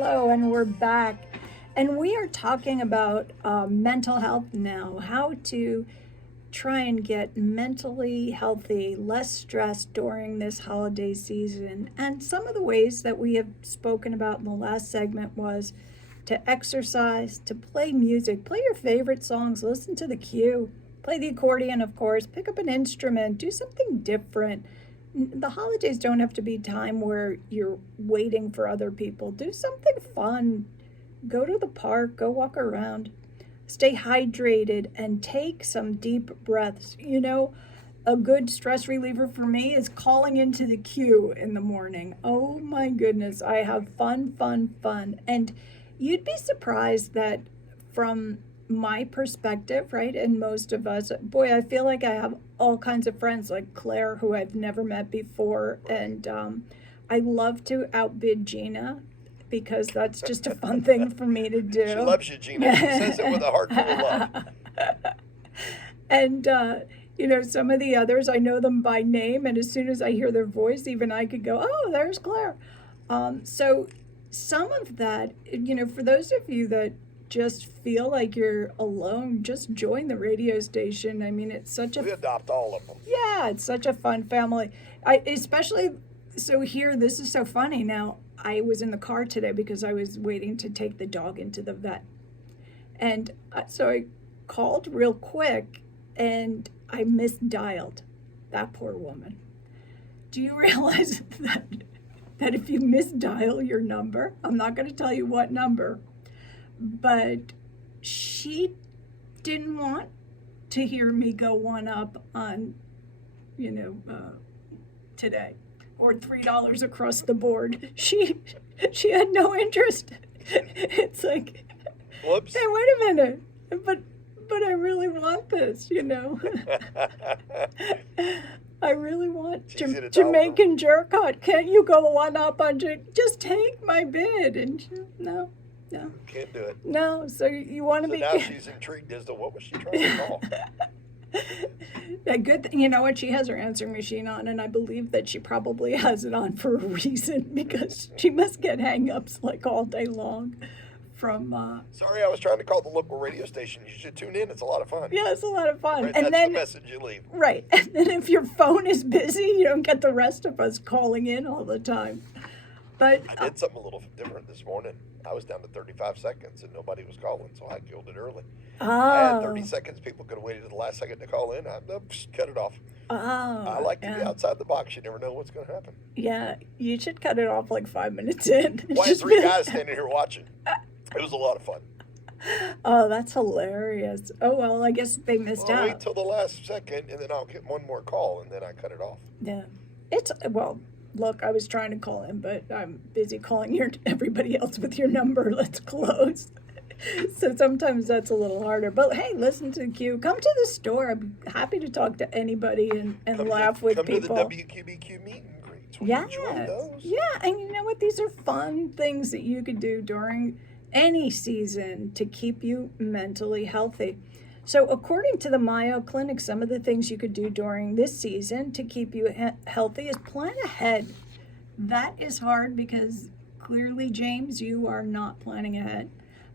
Hello, and we're back. And we are talking about mental health now, how to try and get mentally healthy, less stressed during this holiday season. And some of the ways that we have spoken about in the last segment was to exercise, to play music, play your favorite songs, listen to the cue, play the accordion, of course, pick up an instrument, do something different. The holidays don't have to be time where you're waiting for other people. Do something fun. Go to the park, go walk around. Stay hydrated and take some deep breaths. A good stress reliever for me is calling into the queue in the morning. Oh my goodness, I have fun, fun, fun. And you'd be surprised that from my perspective, right, and most of us, boy, I feel like I have all kinds of friends like Claire, who I've never met before. And I love to outbid Gina because that's just a fun thing for me to do. She loves you, Gina. She says it with a heart full of love. And, some of the others, I know them by name. And as soon as I hear their voice, even I could go, oh, there's Claire. So some of that, for those of you that just feel like you're alone, just join the radio station. I mean, it's such a... We adopt all of them. Yeah, it's such a fun family. So here, this is so funny. Now, I was in the car today because I was waiting to take the dog into the vet. And so I called real quick and I misdialed that poor woman. Do you realize that if you misdial your number, I'm not going to tell you what number, but she didn't want to hear me go one up on, today, or $3 across the board. She had no interest. It's like, whoops. Hey, wait a minute, but I really want this, I really want Jamaican jerk-hot. Can't you go one up on just take my bid? And no. Can't do it. No, so you want to be... now she's intrigued as to what was she trying to call. A good thing, you know what? She has her answering machine on, and I believe that she probably has it on for a reason, because she must get hang-ups like all day long from... Sorry, I was trying to call the local radio station. You should tune in. It's a lot of fun. Yeah, it's a lot of fun. Right, and that's then, the message you leave. Right. And then if your phone is busy, you don't get the rest of us calling in all the time. But I did something a little different this morning. I was down to 35 seconds and nobody was calling, so I killed it early. I had 30 seconds. People could have waited to the last second to call in. I cut it off. I like to be outside the box. You never know what's going to happen. Yeah, you should cut it off like 5 minutes in. Why three guys standing here watching? It was a lot of fun. Oh, that's hilarious. Oh, well, I guess they missed out. Wait till the last second, and then I'll get one more call, and then I cut it off. Yeah. Look, I was trying to call in, but I'm busy calling everybody else with your number. Let's close. So sometimes that's a little harder. But hey, listen to the queue. Come to the store. I'm happy to talk to anybody and laugh with people. Come to the WQBQ meet and greets. Yeah. And you know what? These are fun things that you could do during any season to keep you mentally healthy. So according to the Mayo Clinic, some of the things you could do during this season to keep you healthy is plan ahead. That is hard because clearly, James, you are not planning ahead.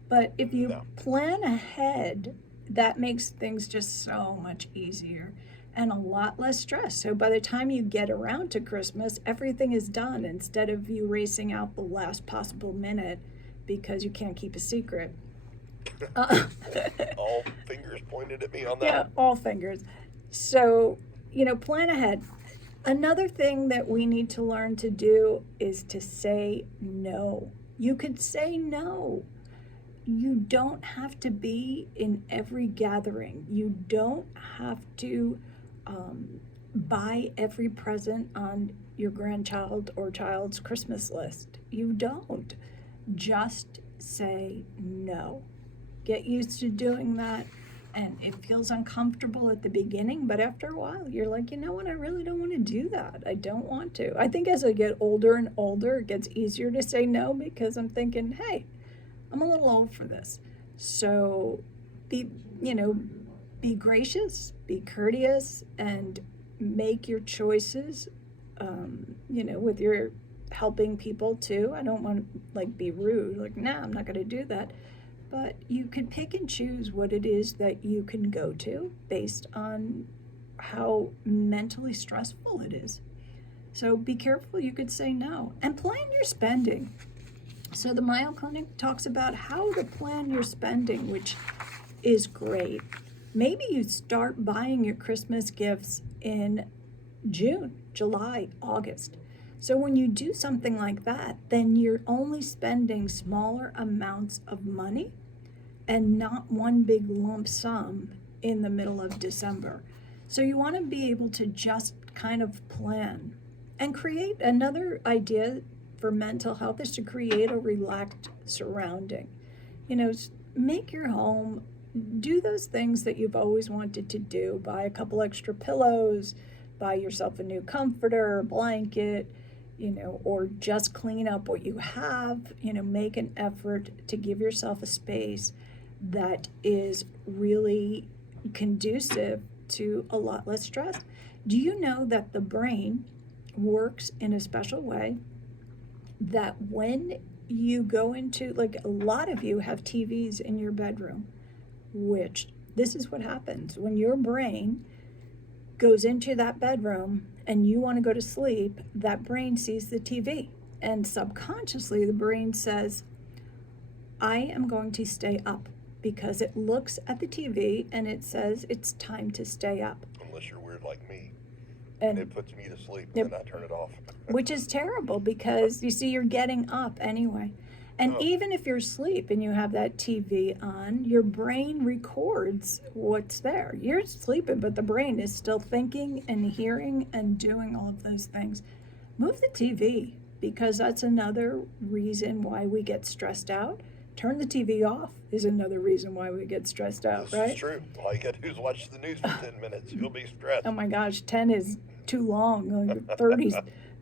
But if you plan ahead, that makes things just so much easier and a lot less stress. So by the time you get around to Christmas, everything is done instead of you racing out the last possible minute because you can't keep a secret. All fingers pointed at me on that. Yeah, all fingers. So, plan ahead. Another thing that we need to learn to do is to say no. You could say no. You don't have to be in every gathering. You don't have to buy every present on your grandchild or child's Christmas list. You don't. Just say no. Get used to doing that, and it feels uncomfortable at the beginning, but after a while, you're like, you know what, I really don't want to do that. I don't want to. I think as I get older and older, it gets easier to say no because I'm thinking, hey, I'm a little old for this. So be gracious, be courteous, and make your choices, with your helping people too. I don't want to like be rude, like, nah, I'm not going to do that. But you could pick and choose what it is that you can go to based on how mentally stressful it is. So be careful, you could say no. And plan your spending. So the Mayo Clinic talks about how to plan your spending, which is great. Maybe you start buying your Christmas gifts in June, July, August. So when you do something like that, then you're only spending smaller amounts of money and not one big lump sum in the middle of December. So you want to be able to just kind of plan and create. Another idea for mental health is to create a relaxed surrounding. Make your home, do those things that you've always wanted to do. Buy a couple extra pillows, buy yourself a new comforter, a blanket, or just clean up what you have. Make an effort to give yourself a space that is really conducive to a lot less stress. Do you know that the brain works in a special way that when you go into, like, a lot of you have TVs in your bedroom, which this is what happens when your brain goes into that bedroom and you want to go to sleep, that brain sees the TV, and subconsciously the brain says, I am going to stay up, because it looks at the TV and it says it's time to stay up. Unless you're weird like me. And it puts me to sleep and then I turn it off. Which is terrible, because you see, you're getting up anyway. And even if you're asleep and you have that TV on, your brain records what's there. You're sleeping, but the brain is still thinking and hearing and doing all of those things. Move the TV, because that's another reason why we get stressed out. Turn the TV off is another reason why we get stressed out, this right? This is true. All you got to do is watch the news for 10 minutes. You'll be stressed. Oh my gosh, 10 is too long, like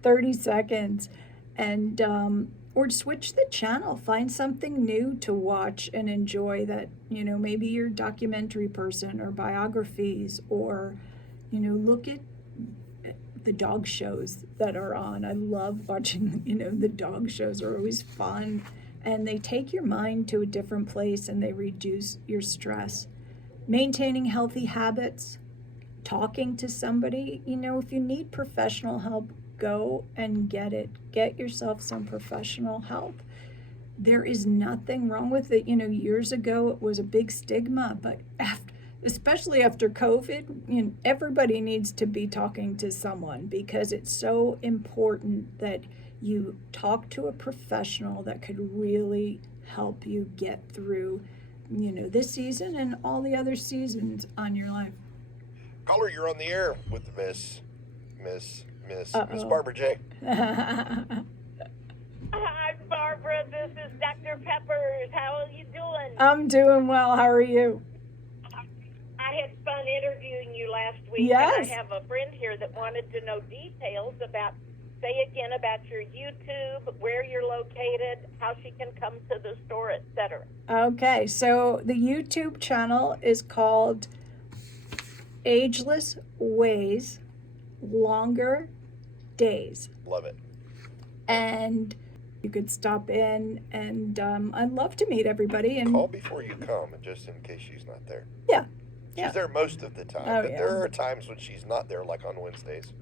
30 seconds. And, or switch the channel. Find something new to watch and enjoy that, maybe you're a documentary person, or biographies, or, look at the dog shows that are on. I love watching, the dog shows are always fun. And they take your mind to a different place and they reduce your stress. Maintaining healthy habits, talking to somebody. If you need professional help, go and get it. Get yourself some professional help. There is nothing wrong with it. Years ago it was a big stigma, but especially after COVID, everybody needs to be talking to someone, because it's so important that you talk to a professional that could really help you get through, this season and all the other seasons on your life. Caller, you're on the air with Miss Barbara J. Hi, Barbara. This is Dr. Peppers. How are you doing? I'm doing well. How are you? I had fun interviewing you last week. Yes. And I have a friend here that wanted to know details about, say again, about your YouTube, where you're located, how she can come to the store, etc. Okay, so the YouTube channel is called Ageless Ways, Longer Days. Love it. And you could stop in, and I'd love to meet everybody. And call before you come, just in case she's not there. Yeah. She's there most of the time, but there are times when she's not there, like on Wednesdays.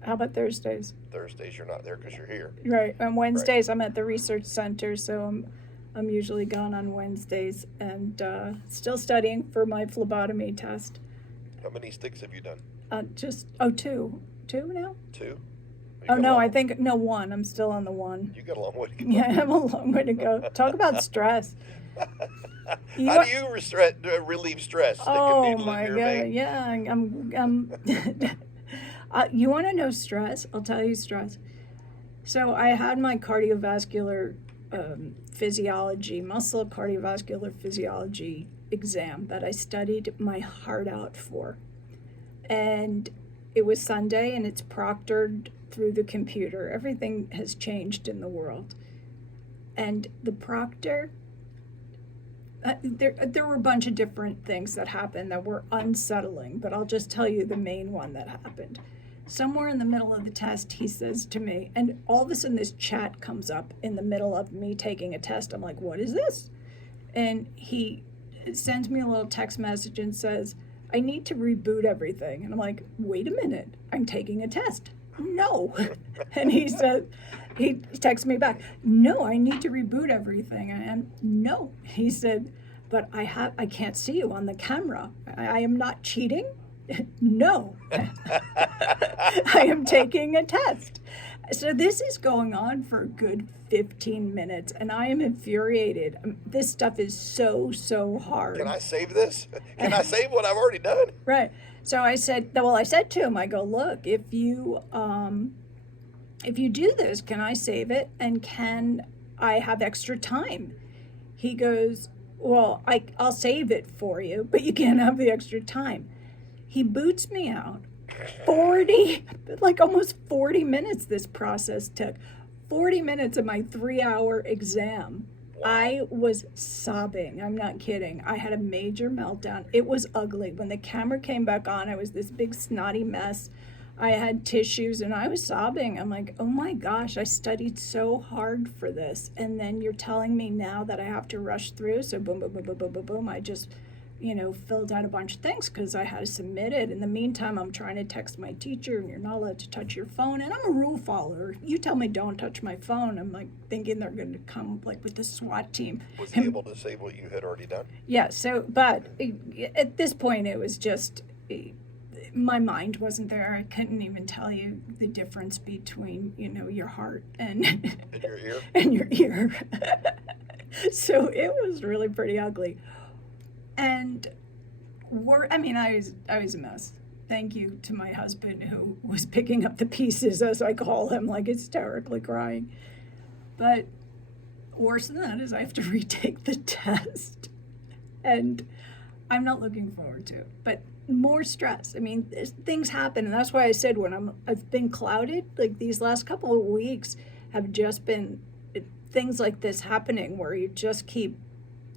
How about Thursdays? Thursdays you're not there because you're here. Right. On Wednesdays, right. I'm at the research center, so I'm usually gone on Wednesdays, and still studying for my phlebotomy test. How many sticks have you done? Two. Two now? Two? One. I'm still on the one. You got a long way to go. Yeah, I have a long way to go. Talk about stress. How do you relieve stress? Oh my God! Yeah, I'm you want to know stress? I'll tell you stress. So I had my cardiovascular physiology, muscle cardiovascular physiology exam that I studied my heart out for, and it was Sunday, and it's proctored through the computer. Everything has changed in the world, and the proctor. There were a bunch of different things that happened that were unsettling, but I'll just tell you the main one that happened. somewhere in the middle of the test, he says to me, and all of a sudden this chat comes up in the middle of me taking a test. I'm like, what is this? And he sends me a little text message and says, I need to reboot everything. And I'm like, wait a minute, I'm taking a test. No. And he said, he texts me back, no, I need to reboot everything. And no. He said, but I can't see you on the camera. I am not cheating. No. I am taking a test. So this is going on for a good 15 minutes, and I am infuriated. This stuff is so hard. Can I save this? Can I save what I've already done? Right. So I said to him, I go, look, if you do this, can I save it? And can I have extra time? He goes, well, I'll save it for you, but you can't have the extra time. He boots me out. Almost 40 minutes this process took. 40 minutes of my 3-hour exam. Wow. I was sobbing. I'm not kidding. I had a major meltdown. It was ugly. When the camera came back on, I was this big snotty mess. I had tissues and I was sobbing. I'm like, oh my gosh, I studied so hard for this. And then you're telling me now that I have to rush through. So boom, boom, boom, boom, boom, boom, boom. I just, filled out a bunch of things because I had to submit it. In the meantime, I'm trying to text my teacher and you're not allowed to touch your phone. And I'm a rule follower. You tell me don't touch my phone. I'm like thinking they're going to come like with the SWAT team. Was he able to say what you had already done? Yeah. So, but at this point, it was just, my mind wasn't there. I couldn't even tell you the difference between, your heart and your ear. And your ear. So it was really pretty ugly. And I was a mess. Thank you to my husband who was picking up the pieces, as I call him, like hysterically crying. But worse than that is I have to retake the test. And I'm not looking forward to it. But more stress. Things happen. And that's why I said I've been clouded, like these last couple of weeks have just been things like this happening where you just keep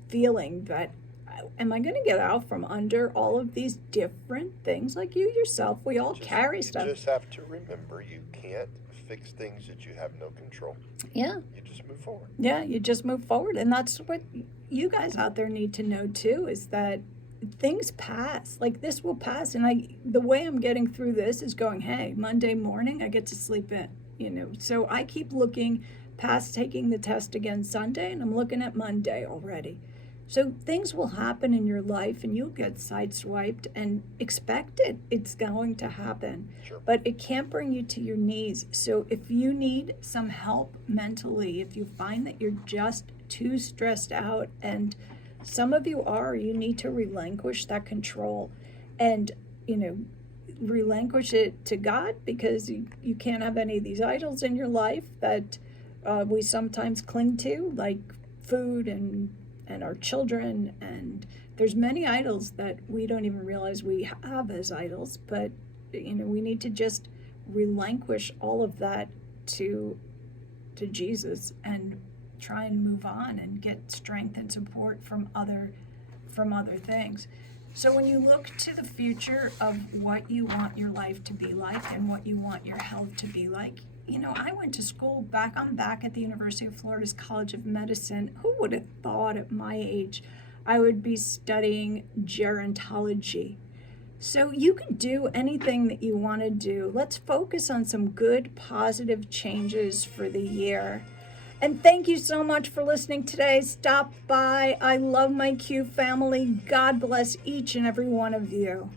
feeling that, am I going to get out from under all of these different things? Like you yourself, we all carry stuff. You just have to remember you can't fix things that you have no control. Yeah. You just move forward. Yeah, you just move forward. And that's what you guys out there need to know too, is that things pass. Like this will pass. And the way I'm getting through this is going, hey, Monday morning, I get to sleep in, So I keep looking past taking the test again Sunday, and I'm looking at Monday already. So things will happen in your life and you'll get sideswiped, and expect it. It's going to happen. Sure. But it can't bring you to your knees. So if you need some help mentally, if you find that you're just too stressed out, and some of you need to relinquish that control and, relinquish it to God, because you can't have any of these idols in your life that we sometimes cling to, like food and our children, and there's many idols that we don't even realize we have as idols, but we need to just relinquish all of that to Jesus and try and move on and get strength and support from other things. So when you look to the future of what you want your life to be like and what you want your health to be like, I went to school I'm back at the University of Florida's College of Medicine. Who would have thought at my age I would be studying gerontology? So you can do anything that you want to do. Let's focus on some good, positive changes for the year. And thank you so much for listening today. Stop by. I love my Q family. God bless each and every one of you.